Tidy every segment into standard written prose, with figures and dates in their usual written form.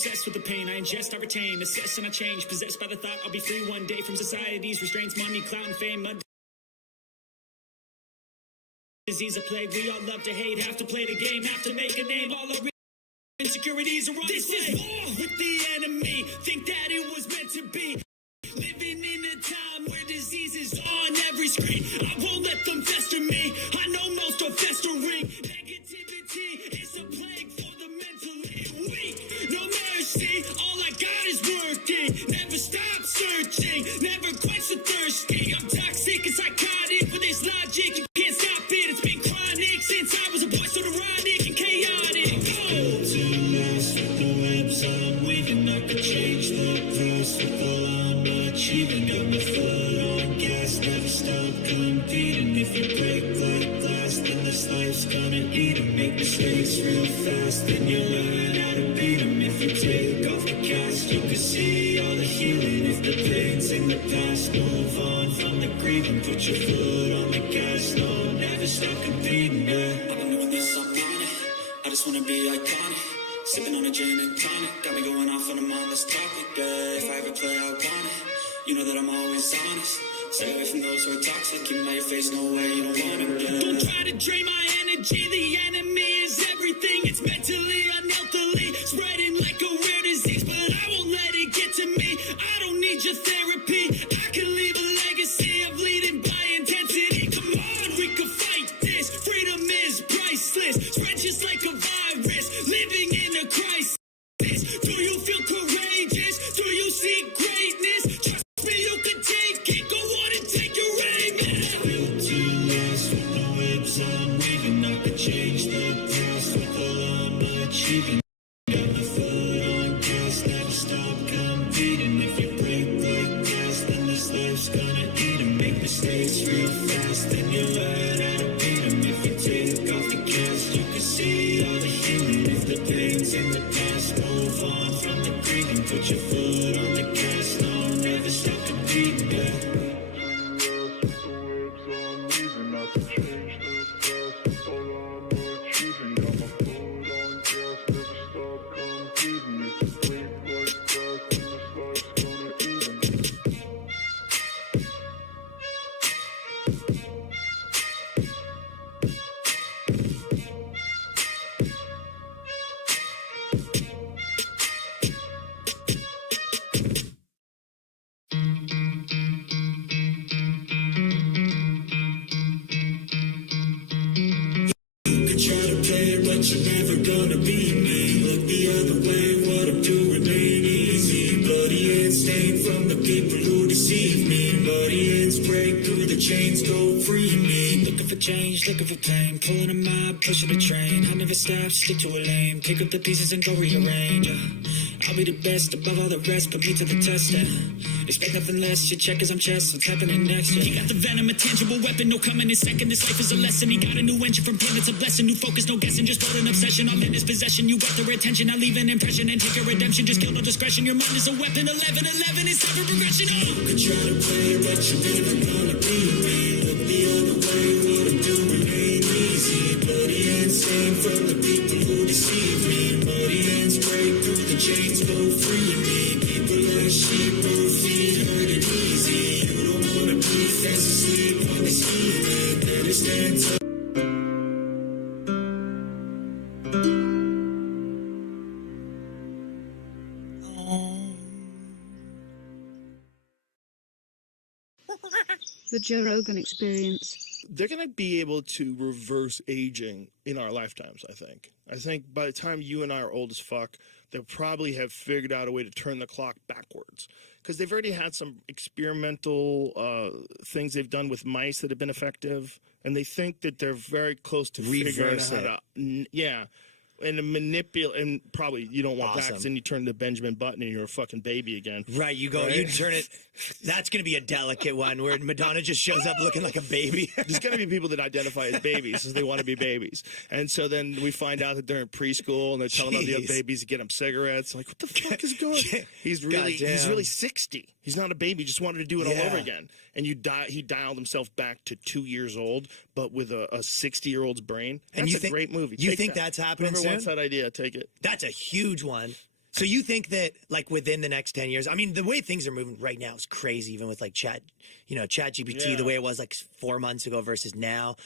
obsessed with the pain. I ingest, I retain, assess, and I change. Possessed by the thought I'll be free one day from society's restraints, money, clout, and fame. A disease, a plague. We all love to hate, have to play the game, have to make a name. All our insecurities are on this display. Is war with the enemy. Think that it was meant to be. Living in a time where disease is on every screen. I won't let them fester me. I know most are festering. Negativity is a plague for the mentally weak. No mercy, all I got is working. Never stop searching, never quench the thirsty. I'm toxic and psychotic with this logic. You can't stop it, it's been chronic since I was a boy, so neurotic and chaotic. Oh, to last with the webs I'm weaving. I could change the past with all I'm achieving. Got my foot on gas, never stop competing. If you break like glass, then this life's gonna eat 'em. Make mistakes real fast, then you learn how to beat 'em. If you take off the cast, you can see all the healing. If the pain's in the past, move on from the grieving. Put your foot on the gas, no, never stop competing, yeah. I've been doing this, I'm doing it. I just wanna be iconic. Sipping on a gin and tonic, got me going off when I'm on this topic, yeah. If I ever play, I want it. You know that I'm always honest. Stay away from those who are toxic. Keep my face, no way, you don't want it, yeah. Don't try to drain my energy. The enemy is everything. It's mentally, unhealthily, spreading like a rare disease. But I won't let it get to me. I don't need your therapy. I can leave a legacy of leading by intensity. Come on, we can fight this. Freedom is priceless. Spread just like a virus. Living in a crisis. Do you feel courageous? Do you see greatness? Trust me, you can take it. Go on and take your aim. Built to last with the webs I'm weaving. I could change the past with all I'm achieving. Got my foot on gas, never stop competing. If you break like glass, then this life's gonna eat 'em. Make mistakes real fast, then you learn how to beat 'em. If you take off the gas, you can see all the healing. If the pain's in the past, move on from the grieving. Put your foot on the gas, no, never stop competing, yeah. Try to play it, but you're never gonna beat me. Look the other way, what I'm doing ain't easy. Bloody hands stained from the people who deceive me. Bloody hands break through the chains, go free me. Looking for change, looking for pain. Pulling a mob, pushing a train. I never stop, stick to a lane. Pick up the pieces and go rearrange. I'll be the best above all the rest, put me to the test. Expect nothing less, you check as I'm chess, what's happening next? He got the venom, a tangible weapon, no coming in second. This life is a lesson, he got a new engine from pain, it's a blessing. New focus, no guessing, just build an obsession. All in his possession, you got their attention. I leave an impression and take your redemption. Just kill no discretion, your mind is a weapon. 11-11 is time for progression. You could try to play it, but you're never gonna beat me. Look the other way, what I'm doing ain't easy. Bloody hands stained from the people who deceive me. Bloody hands break through the chains, go free me. People like sheep, move feet, hurt it easy. You don't wanna be fast asleep on this evening. Better stand up. The Joe Rogan Experience. They're going to be able to reverse aging in our lifetimes, I think. I think by the time you and I are old as fuck, they'll probably have figured out a way to turn the clock backwards. Because they've already had some experimental things they've done with mice that have been effective. And they think that they're very close to figuring out how to... Yeah. And manipulate, and probably you don't want that, because then you turn the Benjamin Button and you're a fucking baby again. Right, you go, you turn it. That's going to be a delicate one where Madonna just shows up looking like a baby. There's going to be people that identify as babies because they want to be babies. And so then we find out that they're in preschool and they're telling all the other babies to get them cigarettes. Like, what the fuck is going on? He's really 60. He's not a baby. He just wanted to do it all over again. And he dialed himself back to 2 years old, but with a 60-year-old's brain. That's a great movie. You think that's happening soon? Whoever wants that idea, take it. That's a huge one. So you think that like within the next 10 years, I mean, the way things are moving right now is crazy, even with like chat GPT, the way it was like 4 months ago versus now.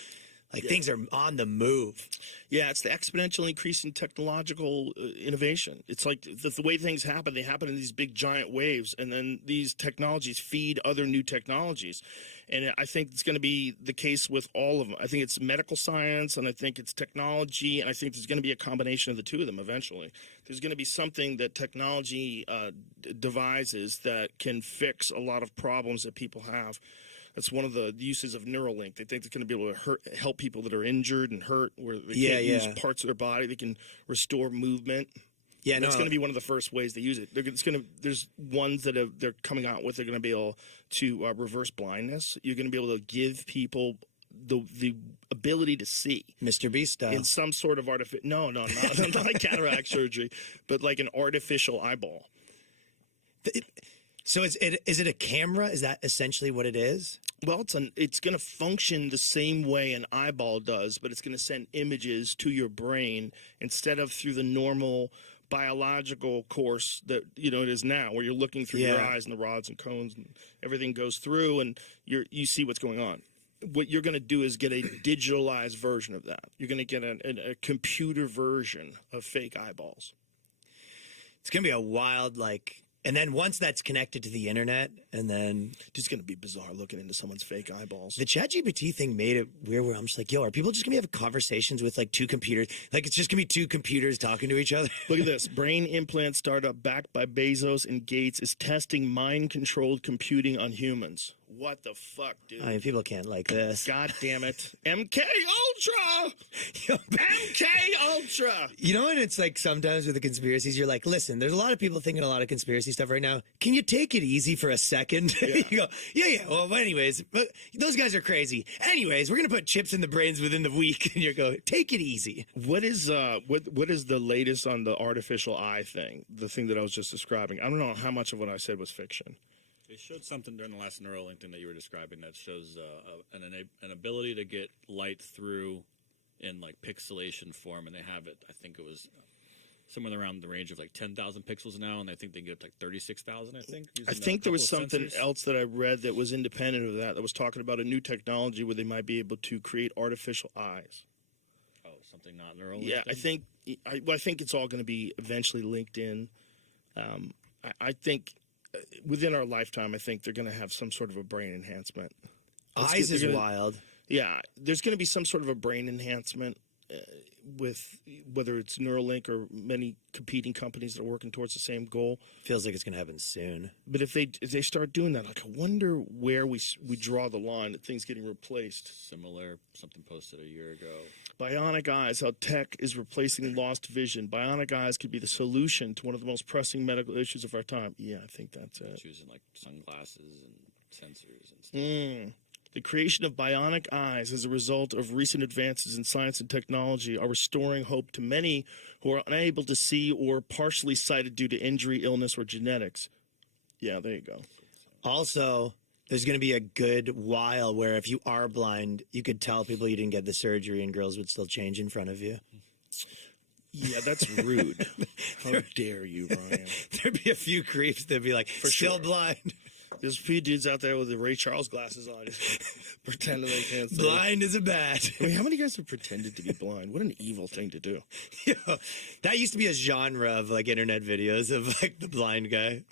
Like things are on the move. Yeah, it's the exponential increase in technological innovation. It's like the way things happen, they happen in these big giant waves, and then these technologies feed other new technologies. And I think it's going to be the case with all of them. I think it's medical science, and I think it's technology, and I think there's going to be a combination of the two of them eventually. There's going to be something that technology devises that can fix a lot of problems that people have. That's one of the uses of Neuralink. They think it's going to be able to help people that are injured and hurt, where they can't use parts of their body. They can restore movement. Yeah, that's going to be one of the first ways they use it. There's ones that they're coming out with. They're going to be able to reverse blindness. You're going to be able to give people the ability to see, Mr. Beast style, in some sort of artificial. No, not like cataract surgery, but like an artificial eyeball. So is it a camera? Is that essentially what it is? Well, it's going to function the same way an eyeball does, but it's going to send images to your brain instead of through the normal biological course that it is now, where you're looking through your eyes and the rods and cones and everything goes through, and you see what's going on. What you're going to do is get a digitalized version of that. You're going to get a computer version of fake eyeballs. It's going to be a wild and then once that's connected to the internet, and then it's going to be bizarre looking into someone's fake eyeballs. The ChatGPT thing made it weird where I'm just like, yo, are people just going to have conversations with like two computers? Like it's just going to be two computers talking to each other? Look at this. Brain implant startup backed by Bezos and Gates is testing mind-controlled computing on humans. What the fuck, dude? I mean, people can't like this. God damn it. MK Ultra! MK Ultra! You know, and it's like sometimes with the conspiracies, you're like, listen, there's a lot of people thinking a lot of conspiracy stuff right now. Can you take it easy for a second? Yeah. You go, yeah. Well, anyways, those guys are crazy. Anyways, we're going to put chips in the brains within the week. And you go, take it easy. What is the latest on the artificial eye thing? The thing that I was just describing. I don't know how much of what I said was fiction. They showed something during the last Neuralink thing that you were describing that shows an ability to get light through in like pixelation form, and they have it. I think it was somewhere around the range of like 10,000 pixels now, and I think they can get up to like 36,000. I think there was something else that I read that was independent of that was talking about a new technology where they might be able to create artificial eyes. Oh, something not Neuralink. Yeah, thing? I think it's all going to be eventually linked in. I think. Within our lifetime, I think they're going to have some sort of a brain enhancement. Eyes is wild. Yeah, there's going to be some sort of a brain enhancement with whether it's Neuralink or many competing companies that are working towards the same goal. Feels like it's going to happen soon. But if they start doing that, I wonder where we draw the line at things getting replaced. Similar, something posted a year ago. Bionic eyes, how tech is replacing lost vision. Bionic eyes could be the solution to one of the most pressing medical issues of our time. Yeah, I think that's it. Using like sunglasses and sensors and stuff. The creation of bionic eyes as a result of recent advances in science and technology are restoring hope to many who are unable to see or partially sighted due to injury, illness, or genetics. Yeah, there you go. Also, there's going to be a good while where if you are blind, you could tell people you didn't get the surgery and girls would still change in front of you. Yeah, that's rude. How dare you, Ryan? There'd be a few creeps that'd be like, still blind. There's a few dudes out there with the Ray Charles glasses on, pretending they can't see. Blind as a bat. I mean, how many guys have pretended to be blind? What an evil thing to do. That used to be a genre of like internet videos of like the blind guy.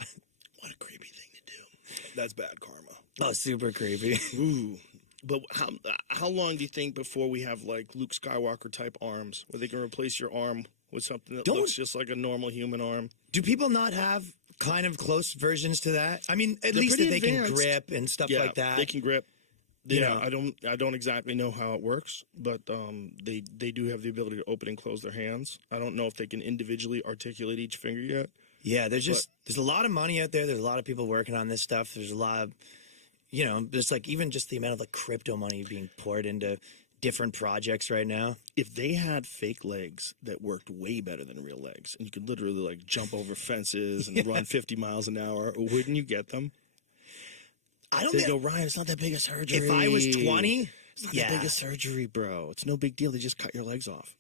What a creepy thing to do. That's bad karma. Oh, super creepy. Ooh. But how long do you think before we have like Luke Skywalker type arms where they can replace your arm with something that looks just like a normal human arm? Do people not have kind of close versions to that? I mean, at least that they can grip and stuff like that. They can grip. Yeah, I don't exactly know how it works, but they do have the ability to open and close their hands. I don't know if they can individually articulate each finger yet. Yeah, there's a lot of money out there. There's a lot of people working on this stuff. There's a lot of, there's like even just the amount of like crypto money being poured into different projects right now. If they had fake legs that worked way better than real legs, and you could literally like jump over fences and run 50 miles an hour, wouldn't you get them? I don't think go, Ryan, it's not that big a surgery. If I was 20, it's not that big a surgery, bro. It's no big deal. They just cut your legs off.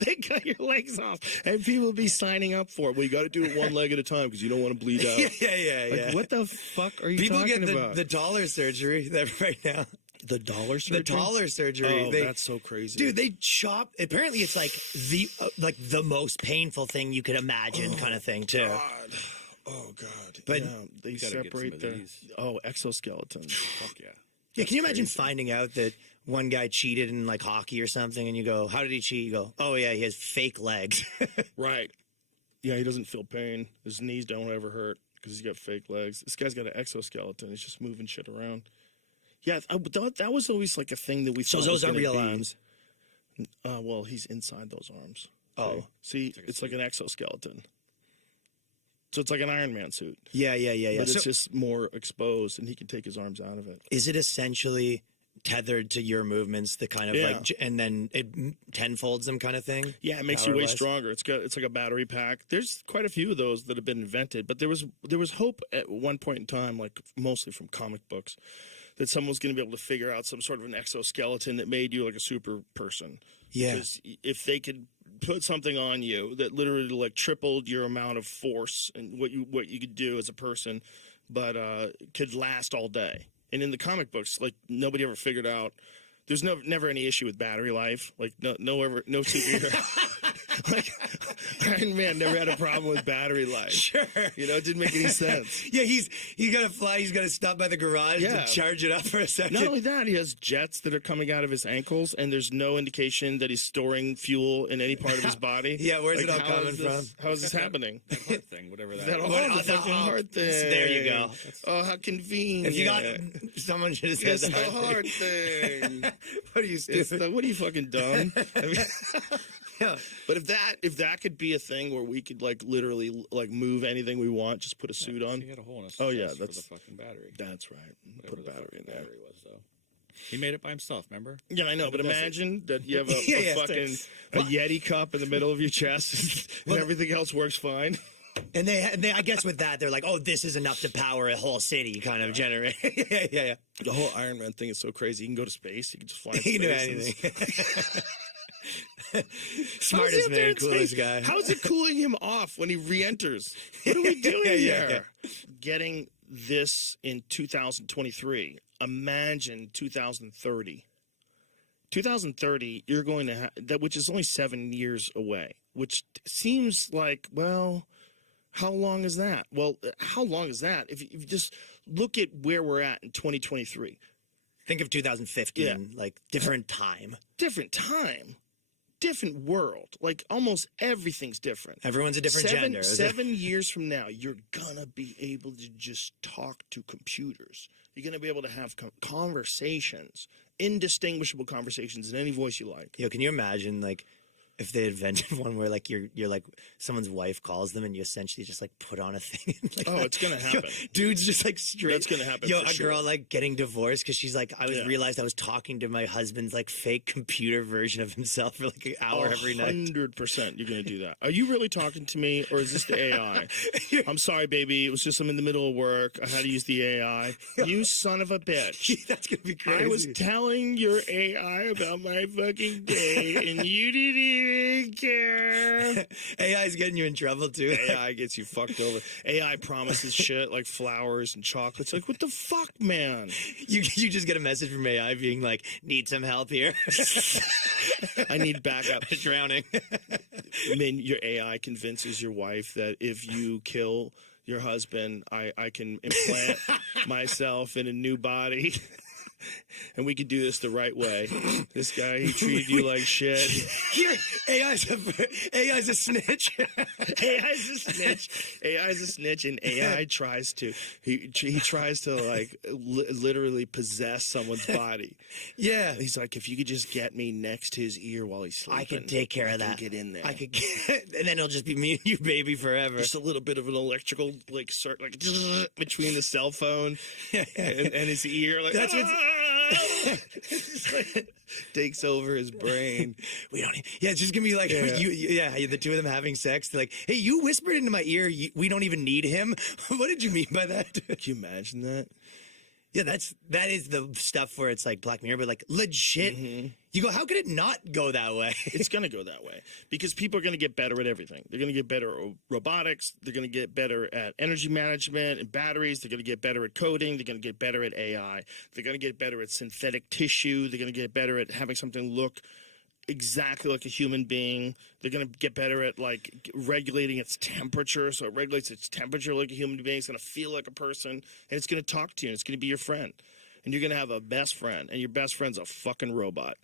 They cut your legs off, and people be signing up for it. Well, you got to do it one leg at a time because you don't want to bleed out. Yeah. What the fuck are you People talking get about? the dollar surgery right now. The dollar surgery. The dollar surgery. Oh, that's so crazy, dude. They chop. Apparently, it's like the most painful thing you could imagine, kind of thing too. God. Oh God. But yeah, they separate the exoskeleton. Fuck yeah. Yeah, can you imagine finding out that one guy cheated in like hockey or something, and you go, "How did he cheat?" You go, "Oh yeah, he has fake legs." Right. Yeah, he doesn't feel pain. His knees don't ever hurt because he's got fake legs. This guy's got an exoskeleton. He's just moving shit around. Yeah, that was always like a thing that we So thought those was are gonna real be. arms. Well, he's inside those arms. Oh. See, it's like an exoskeleton. So it's like an Iron Man suit. Yeah. But So it's just more exposed, and he can take his arms out of it. is it essentially tethered to your movements, the kind of Yeah. like, and then it tenfolds them kind of thing? Yeah, it makes you way Power-wise? stronger. It's like a battery pack. There's quite a few of those that have been invented, but there was hope at one point in time, like mostly from comic books, that someone was going to be able to figure out some sort of an exoskeleton that made you like a super person. Yeah. Because if they could put something on you that literally like tripled your amount of force and what you could do as a person, but could last all day. And in the comic books, like nobody ever figured out. There's never any issue with battery life. Like no superhero. Like Iron Man never had a problem with battery life. Sure. You know, it didn't make any sense. Yeah, he's got to fly. He's got to stop by the garage Yeah. to charge it up for a second. Not only that, he has jets that are coming out of his ankles, and there's no indication that he's storing fuel in any part of his body. Yeah, where's it all how coming is this- from? How is this happening? Heart thing, whatever that That is. oh, the fucking heart thing. There you go. Oh, how convenient. If you got someone should have said It's the the heart heart thing. What are you It's stupid? what are you fucking dumb? I mean, Yeah. but if that could be a thing where we could like literally like move anything we want, just put a suit on. He had a hole in his Oh, yeah, chest for that's- the fucking battery. That's right. Put a Whatever the battery in fucking there. battery was, though. He made it by himself, remember? Yeah, I know, but imagine that you have a, Yeah, a yeah, fucking a Yeti cup in the middle of your chest, and everything else works fine. And they, I guess with that, they're like, oh, this is enough to power a whole city, kind of generate. yeah. The whole Iron Man thing is so crazy. You can go to space. You can just fly. In He knew space and- anything. How's Smartest he up there man, in coolest space? guy. How's it cooling him off when he re-enters? What are we doing Yeah. here? Getting this in 2023. Imagine 2030. 2030, you're going to have that, which is only 7 years away. Which seems like, well, how long is that? Well, how long is that? If you just look at where we're at in 2023, Think of 2015, like different time. different time, different world. Like almost everything's different. Everyone's a different gender. 7 years from now, you're gonna be able to just talk to computers. You're gonna be able to have conversations, indistinguishable conversations in any voice you like. Yo, can you imagine like if they invented one where like you're like someone's wife calls them and you essentially just like put on a thing? Like, Oh, it's gonna yo, happen. dude's just like straight. That's gonna happen Yo, for a sure. girl like getting divorced because she's like, Yeah. realized I was talking to my husband's like fake computer version of himself for like an hour every night. 100% you're gonna do that. Are you really talking to me, or is this the AI? I'm sorry, baby. It was just I'm in the middle of work. I had to use the AI. You son of a bitch. That's gonna be crazy. I was telling your AI about my fucking day, and you didn't even care. AI's getting you in trouble too. AI gets you fucked over. AI promises shit like flowers and chocolates. Like, what the fuck, man? You just get a message from AI being like, need some help here. I need backup. Drowning. I mean, your AI convinces your wife that if you kill your husband, I can implant myself in a new body. And we could do this the right way. This guy, he treated you like shit. Here, AI's a snitch. AI's a snitch. AI's a snitch, and AI tries to he tries to like literally possess someone's body. Yeah. He's like, if you could just get me next to his ear while he's sleeping, I could take care of I can that. Get in there. I could get, and then it'll just be me and you, baby, forever. Just a little bit of an electrical like between the cell phone and his ear. Like That's what's- It's like, takes over his brain. We don't. Yeah, it's just gonna be like the two of them having sex. They're like, hey, you whispered into my ear. We don't even need him. What did you mean by that? Can you imagine that? Yeah, that is the stuff where it's like Black Mirror, but like legit. You go, how could it not go that way? It's going to go that way because people are going to get better at everything. They're going to get better at robotics. They're going to get better at energy management and batteries. They're going to get better at coding. They're going to get better at AI. They're going to get better at synthetic tissue. They're going to get better at having something look exactly like a human being. They're going to get better at like regulating its temperature, so it regulates its temperature like a human being. It's going to feel like a person, and it's going to talk to you, and it's going to be your friend, and you're going to have a best friend, and your best friend's a fucking robot.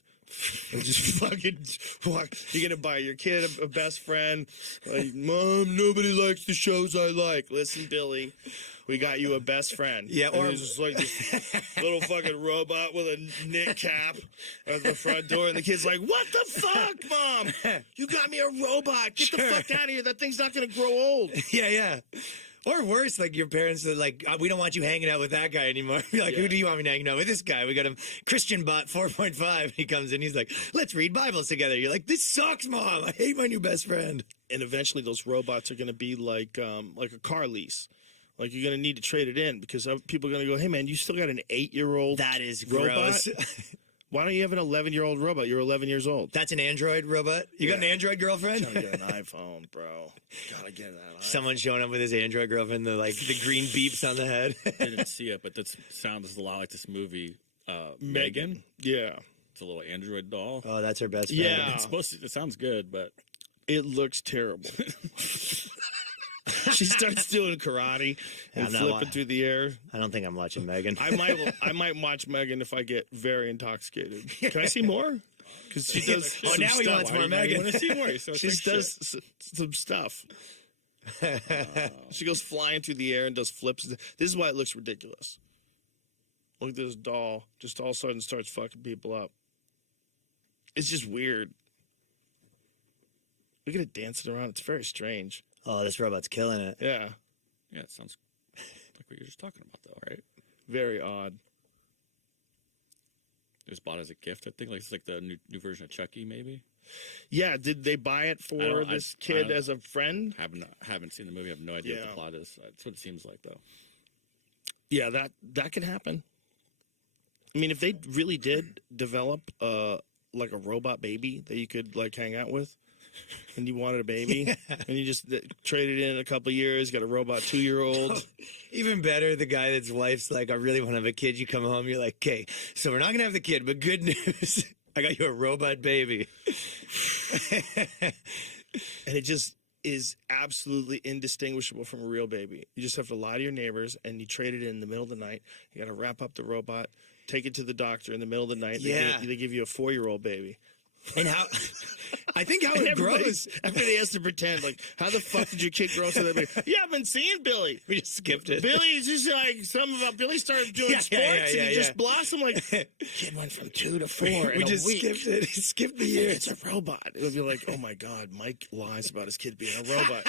And just fucking walk. You're gonna buy your kid a best friend. Like, Mom, nobody likes the shows I like. Listen, Billy, we got you a best friend. Yeah, or it's just like this little fucking robot with a knit cap at the front door, and the kid's like, "What the fuck, Mom? You got me a robot. Get the fuck out of here. That thing's not gonna grow old." Yeah. Or worse, like your parents are like, we don't want you hanging out with that guy anymore. Be like, who do you want me to hang out with? This guy. We got him Christian bot 4.5. He comes in, he's like, let's read Bibles together. You're like, this sucks, Mom. I hate my new best friend. And eventually those robots are going to be like a car lease. Like you're going to need to trade it in because people are going to go, hey, man, you still got an 8-year-old That is robot? gross. Why don't you have an 11-year-old robot? You're 11 years old. That's an Android robot? You got an Android girlfriend? Gotta get an iPhone, bro. Gotta get that iPhone. Someone showing up with his Android girlfriend, the green beeps on the head. I didn't see it, but that sounds a lot like this movie, Megan. Yeah. It's a little android doll. Oh, that's her best friend. Yeah. It's supposed to. It sounds good, but It looks terrible. She starts doing karate and I'm not flipping through the air. I don't think I'm watching Megan. I might watch Megan if I get very intoxicated. Can I see more? Because she does. Oh, some now he stuff. wants more I Megan. want to see more. You're so She thick does some stuff. She goes flying through the air and does flips. This is why it looks ridiculous. Look at this doll. Just all of a sudden starts fucking people up. It's just weird. Look at it dancing around. It's very strange. Oh, this robot's killing it. Yeah. Yeah, it sounds like what you're just talking about, though, right? Very odd. It was bought as a gift, I think. Like it's like the new version of Chucky, maybe. Yeah. Did they buy it for this kid as a friend? Haven't seen the movie. I have no idea what Yeah. the plot is. That's what it seems like, though. Yeah, that could happen. I mean, if they really did develop like a robot baby that you could like hang out with, and you wanted a baby, and you just traded in a couple of years, got a robot 2-year-old. Even better, the guy that's wife's like, I really want to have a kid. You come home, you're like, okay, so we're not going to have the kid, but good news. I got you a robot baby. And it just is absolutely indistinguishable from a real baby. You just have to lie to your neighbors, and you trade it in the middle of the night. You got to wrap up the robot, take it to the doctor in the middle of the night. Yeah. They give you a 4-year-old baby. And how, I think how And it grows. everybody has to pretend like, how the fuck did your kid grow so that big? You haven't seen Billy. We just skipped it. Billy's just like Billy started doing Yeah, sports yeah, and he yeah. just blossomed like kid went from 2 to 4 in We a just week. skipped it. Skipped the It's year. like, it's a robot. It would be like, oh my god, Mike lies about his kid being a robot.